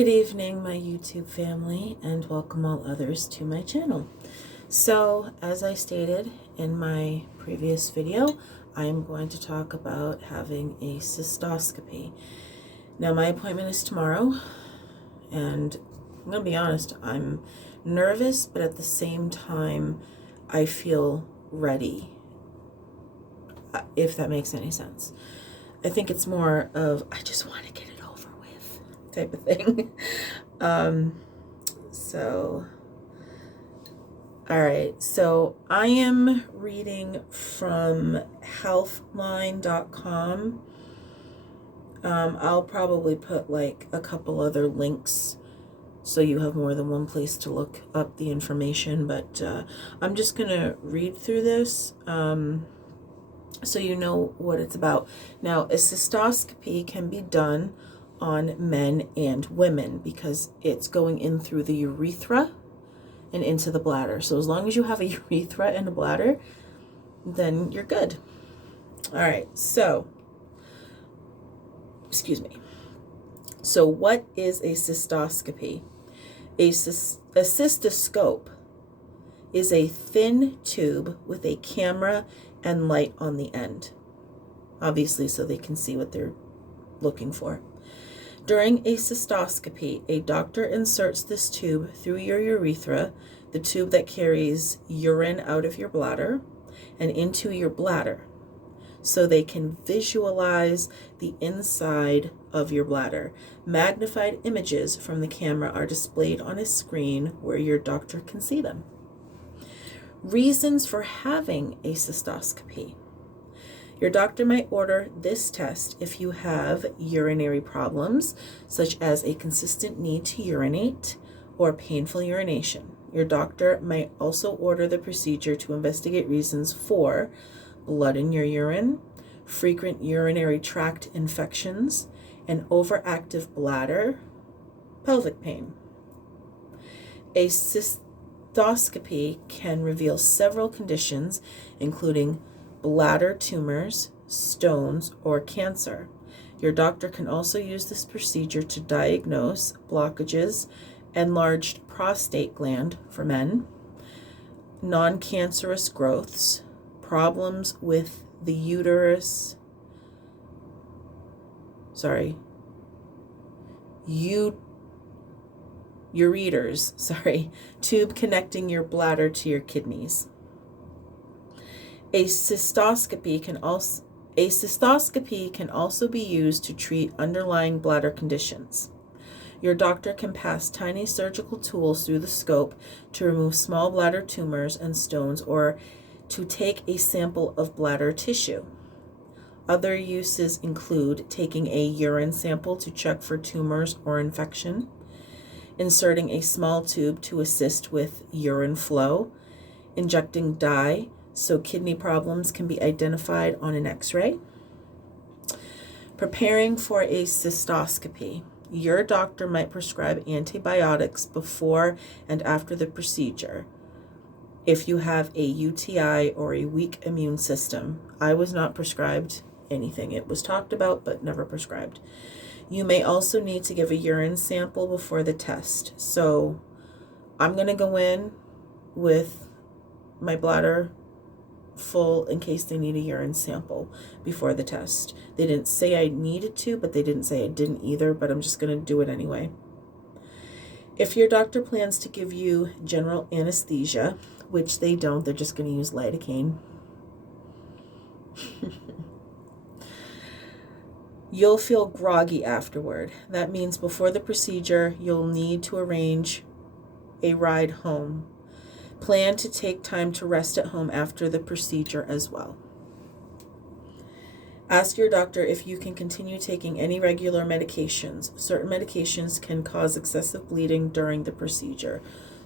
Good evening, my YouTube family, and welcome all others to my channel. So, as I stated in my previous video, I am going to talk about having a cystoscopy. Now, my appointment is tomorrow, and I'm going to be honest, I'm nervous, but at the same time, I feel ready, if that makes any sense. I think it's more of, I just want to get it over with type of thing. All right, so I am reading from healthline.com. I'll probably put like a couple other links so you have more than one place to look up the information, but I'm just gonna read through this so you know what it's about. Now, a cystoscopy can be done on men and women because it's going in through the urethra and into the bladder. So as long as you have a urethra and a bladder, then you're good. All right, so, excuse me. So what is a cystoscopy? A cystoscope is a thin tube with a camera and light on the end, obviously so they can see what they're looking for. During a cystoscopy, a doctor inserts this tube through your urethra, the tube that carries urine out of your bladder, and into your bladder, so they can visualize the inside of your bladder. Magnified images from the camera are displayed on a screen where your doctor can see them. Reasons for having a cystoscopy. Your doctor might order this test if you have urinary problems, such as a consistent need to urinate or painful urination. Your doctor might also order the procedure to investigate reasons for blood in your urine, frequent urinary tract infections, an overactive bladder, pelvic pain. A cystoscopy can reveal several conditions, including bladder tumors, stones, or cancer. Your doctor can also use this procedure to diagnose blockages, enlarged prostate gland for men, non-cancerous growths, problems with the ureters, tube connecting your bladder to your kidneys. A cystoscopy can also be used to treat underlying bladder conditions. Your doctor can pass tiny surgical tools through the scope to remove small bladder tumors and stones, or to take a sample of bladder tissue. Other uses include taking a urine sample to check for tumors or infection, inserting a small tube to assist with urine flow, injecting dye so kidney problems can be identified on an X-ray. Preparing for a cystoscopy. Your doctor might prescribe antibiotics before and after the procedure if you have a UTI or a weak immune system. I was not prescribed anything. It was talked about but never prescribed. You may also need to give a urine sample before the test. So I'm going to go in with my bladder full in case they need a urine sample before the test. They didn't say I needed to, but they didn't say I didn't either, but I'm just going to do it anyway. If your doctor plans to give you general anesthesia, which they don't, they're just going to use lidocaine, you'll feel groggy afterward. That means before the procedure, you'll need to arrange a ride home. Plan to take time to rest at home after the procedure as well. Ask your doctor if you can continue taking any regular medications. Certain medications can cause excessive bleeding during the procedure.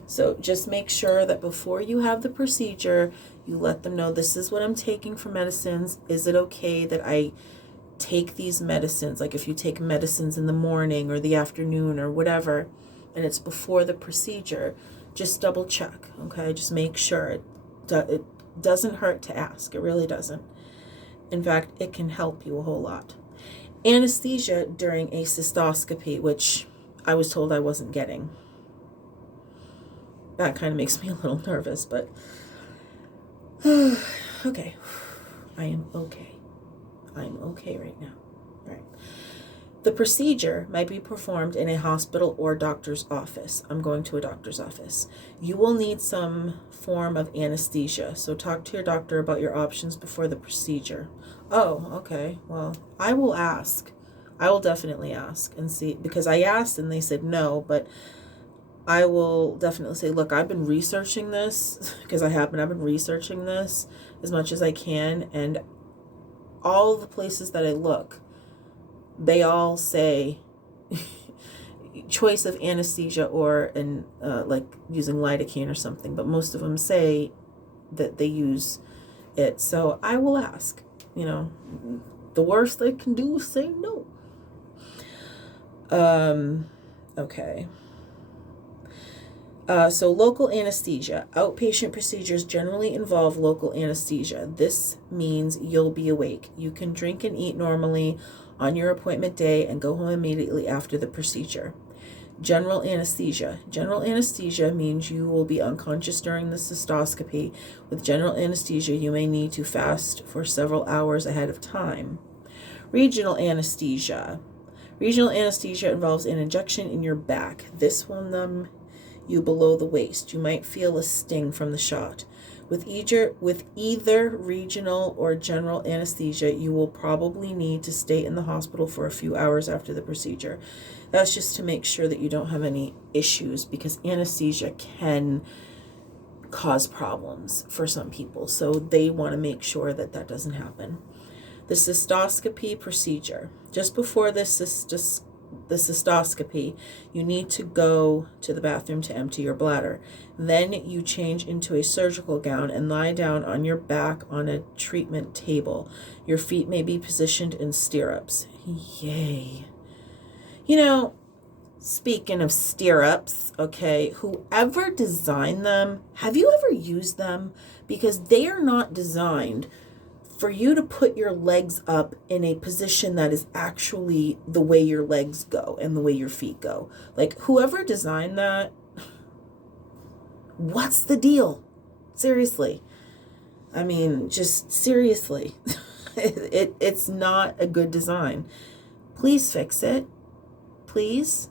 So just make sure that before you have the procedure, you let them know, this is what I'm taking for medicines. Is it okay that I take these medicines? Like if you take medicines in the morning or the afternoon or whatever, and it's before the procedure, just double check, okay? Just make sure. It doesn't hurt to ask. It really doesn't. In fact, it can help you a whole lot. Anesthesia during a cystoscopy, which I was told I wasn't getting. That kind of makes me a little nervous, but okay. I am okay. I'm okay right now. All right. The procedure might be performed in a hospital or doctor's office. I'm going to a doctor's office. You will need some form of anesthesia, so talk to your doctor about your options before the procedure. Oh, okay. Well, I will ask. I will definitely ask and see, because I asked and they said no, but I will definitely say, look, I've been researching this, because I've been researching this as much as I can, and all the places that I look, they all say choice of anesthesia or like using lidocaine or something, but most of them say that they use it. So I will ask. The worst they can do is say no. Okay. So local anesthesia. Outpatient procedures generally involve local anesthesia. This means you'll be awake. You can drink and eat normally on your appointment day and go home immediately after the procedure. General anesthesia. General anesthesia means you will be unconscious during the cystoscopy. With general anesthesia, you may need to fast for several hours ahead of time. Regional anesthesia. Regional anesthesia involves an injection in your back. This will numb you below the waist. You might feel a sting from the shot. With either regional or general anesthesia, you will probably need to stay in the hospital for a few hours after the procedure. That's just to make sure that you don't have any issues, because anesthesia can cause problems for some people. So they want to make sure that that doesn't happen. The cystoscopy procedure. Just before the cystoscopy, you need to go to the bathroom to empty your bladder. Then you change into a surgical gown and lie down on your back on a treatment table. Your feet may be positioned in stirrups. Yay. Speaking of stirrups, okay, whoever designed them, have you ever used them? Because they are not designed for you to put your legs up in a position that is actually the way your legs go and the way your feet go. Like, whoever designed that, what's the deal? Seriously. I mean, just seriously. It's not a good design. Please fix it. Please,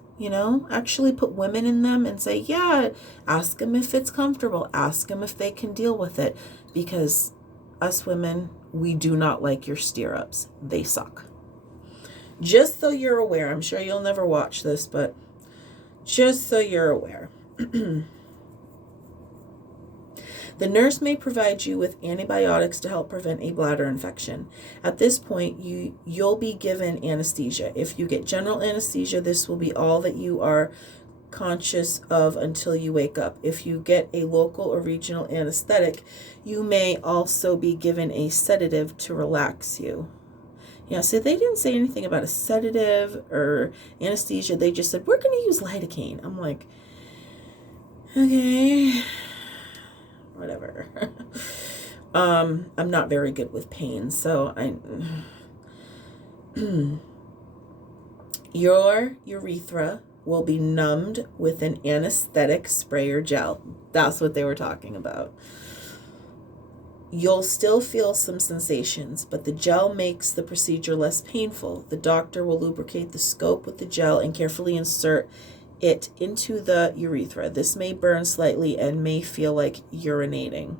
actually put women in them and say, yeah, ask them if it's comfortable. Ask them if they can deal with it. Because us women, we do not like your stirrups. They suck. Just so you're aware, I'm sure you'll never watch this, but just so you're aware. The nurse may provide you with antibiotics to help prevent a bladder infection. At this point, you'll be given anesthesia. If you get general anesthesia, this will be all that you are conscious of until you wake up. If you get a local or regional anesthetic, you may also be given a sedative to relax you. Yeah, so they didn't say anything about a sedative or anesthesia. They just said, we're going to use lidocaine. I'm like, okay, whatever. I'm not very good with pain, so your urethra will be numbed with an anesthetic spray or gel. That's what they were talking about. You'll still feel some sensations, but the gel makes the procedure less painful. The doctor will lubricate the scope with the gel and carefully insert it into the urethra. This may burn slightly and may feel like urinating.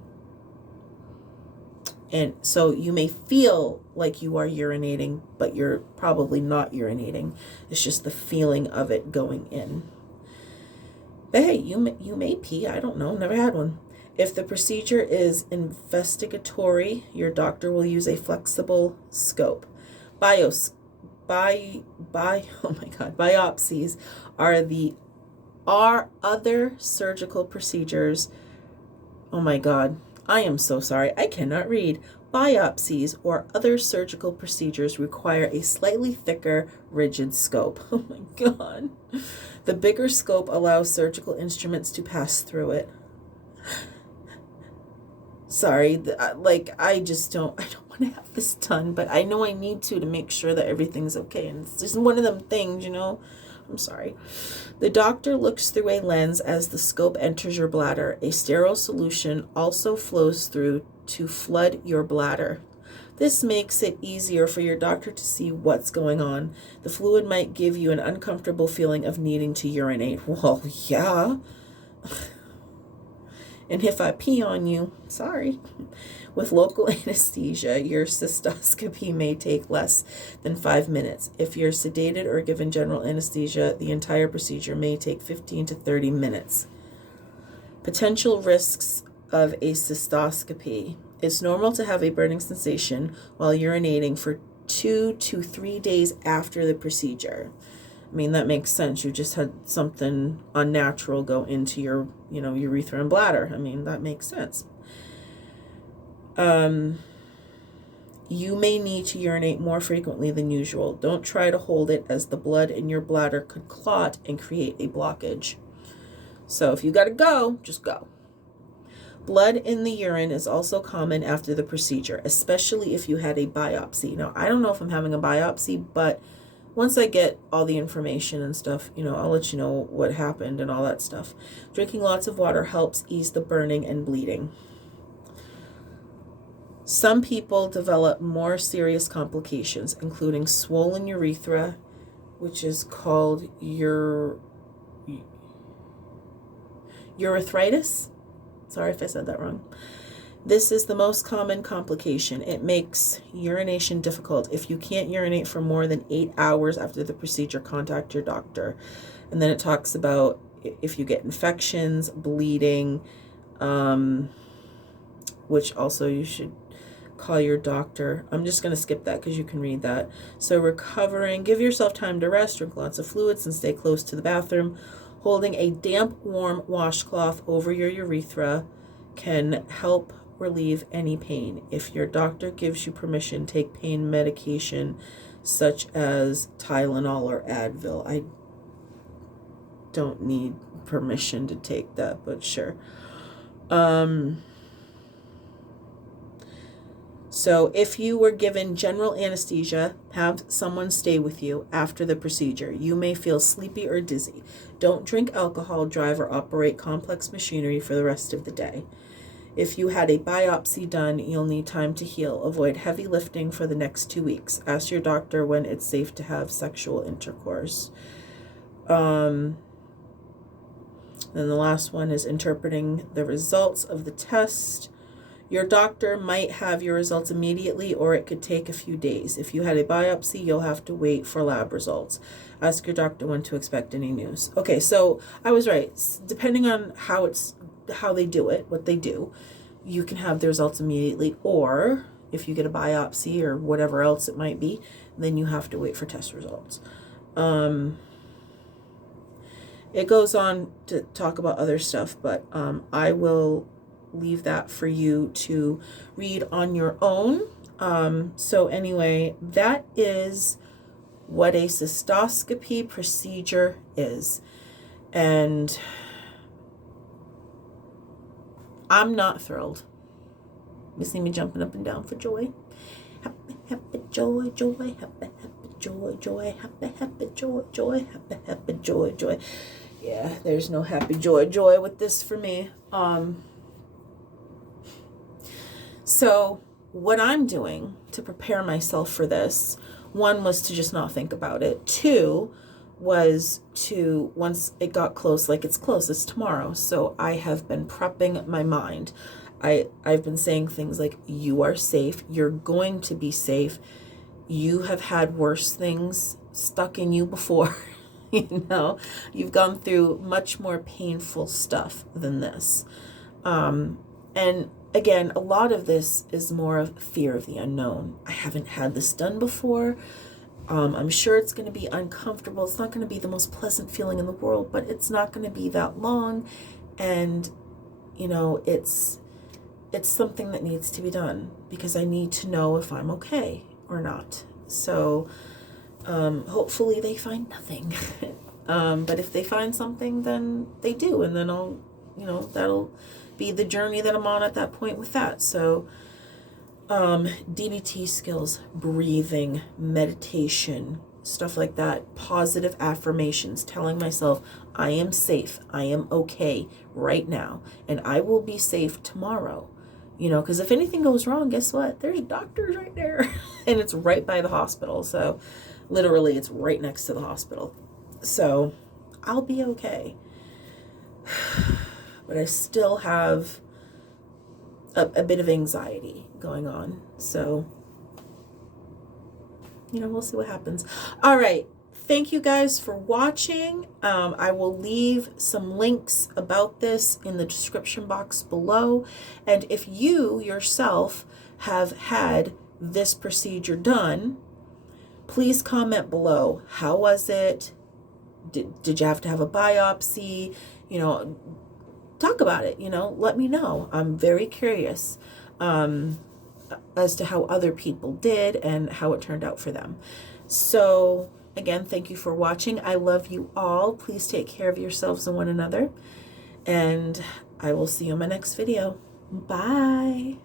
And so you may feel like you are urinating, but you're probably not urinating. It's just the feeling of it going in. But hey, you may pee. I don't know. Never had one. If the procedure is investigatory, your doctor will use a flexible scope. Biopsies are other surgical procedures. Oh my God. I am so sorry. I cannot read. Biopsies or other surgical procedures require a slightly thicker, rigid scope. Oh my God. The bigger scope allows surgical instruments to pass through it. Sorry, I don't want to have this done, but I know I need to make sure that everything's okay. And it's just one of them things, I'm I'm sorry. The doctor looks through a lens as the scope enters your bladder. A sterile solution also flows through to flood your bladder. This makes it easier for your doctor to see what's going on. The fluid might give you an uncomfortable feeling of needing to urinate. Well, yeah. And if I pee on you, sorry. With local anesthesia, your cystoscopy may take less than 5 minutes. If you're sedated or given general anesthesia, the entire procedure may take 15 to 30 minutes. Potential risks of a cystoscopy. It's normal to have a burning sensation while urinating for 2 to 3 days after the procedure. I mean, that makes sense. You just had something unnatural go into your, urethra and bladder. I mean, that makes sense. You may need to urinate more frequently than usual. Don't try to hold it, as the blood in your bladder could clot and create a blockage. So if you got to go, just go. Blood in the urine is also common after the procedure, especially if you had a biopsy. Now, I don't know if I'm having a biopsy, but once I get all the information and stuff, I'll let you know what happened and all that stuff. Drinking lots of water helps ease the burning and bleeding. Some people develop more serious complications, including swollen urethra, which is called urethritis. Sorry if I said that wrong. This is the most common complication. It makes urination difficult. If you can't urinate for more than 8 hours after the procedure, contact your doctor. And then it talks about if you get infections, bleeding, which also you should call your doctor. I'm just going to skip that because you can read that. So recovering, give yourself time to rest, drink lots of fluids, and stay close to the bathroom. Holding a damp, warm washcloth over your urethra can help relieve any pain. If your doctor gives you permission, take pain medication such as Tylenol or Advil. I don't need permission to take that, but sure. So if you were given general anesthesia, have someone stay with you after the procedure. You may feel sleepy or dizzy. Don't drink alcohol, drive, or operate complex machinery for the rest of the day. If you had a biopsy done, you'll need time to heal. Avoid heavy lifting for the next 2 weeks. Ask your doctor when it's safe to have sexual intercourse. Then the last one is interpreting the results of the test. Your doctor might have your results immediately, or it could take a few days. If you had a biopsy, you'll have to wait for lab results. Ask your doctor when to expect any news. Okay, so I was right. Depending on how they do it, what they do, you can have the results immediately, or if you get a biopsy or whatever else it might be, then you have to wait for test results. It goes on to talk about other stuff, but I will leave that for you to read on your own. So anyway, that is what a cystoscopy procedure is. And I'm not thrilled. You see me jumping up and down for joy. Happy, happy, joy, joy, happy, happy, joy, joy, happy, happy, joy, joy, happy, happy, joy, joy. Yeah, there's no happy, joy, joy with this for me. So what I'm doing to prepare myself for this, one was to just not think about it. Two was to, once it got close, like it's close, it's tomorrow. So I have been prepping my mind. I've been saying things like, you are safe. You're going to be safe. You have had worse things stuck in you before. You've gone through much more painful stuff than this. And again, a lot of this is more of fear of the unknown. I haven't had this done before. I'm sure it's going to be uncomfortable. It's not going to be the most pleasant feeling in the world, but it's not going to be that long. And, it's something that needs to be done because I need to know if I'm okay or not. So hopefully they find nothing. But if they find something, then they do. And then that'll be the journey that I'm on at that point with that. So DBT skills, breathing, meditation, stuff like that, positive affirmations, telling myself, I am safe, I am okay right now, and I will be safe tomorrow. You know, because if anything goes wrong, guess what? There's doctors right there. And it's right by the hospital. So literally, it's right next to the hospital. So I'll be okay. But I still have a bit of anxiety going on. So, you know, we'll see what happens. All right. Thank you guys for watching. I will leave some links about this in the description box below. And if you yourself have had this procedure done, please comment below. How was it? Did you have to have a biopsy? You know, talk about it. You know, let me know. I'm very curious as to how other people did and how it turned out for them. So again, thank you for watching. I love you all. Please take care of yourselves and one another. And I will see you in my next video. Bye.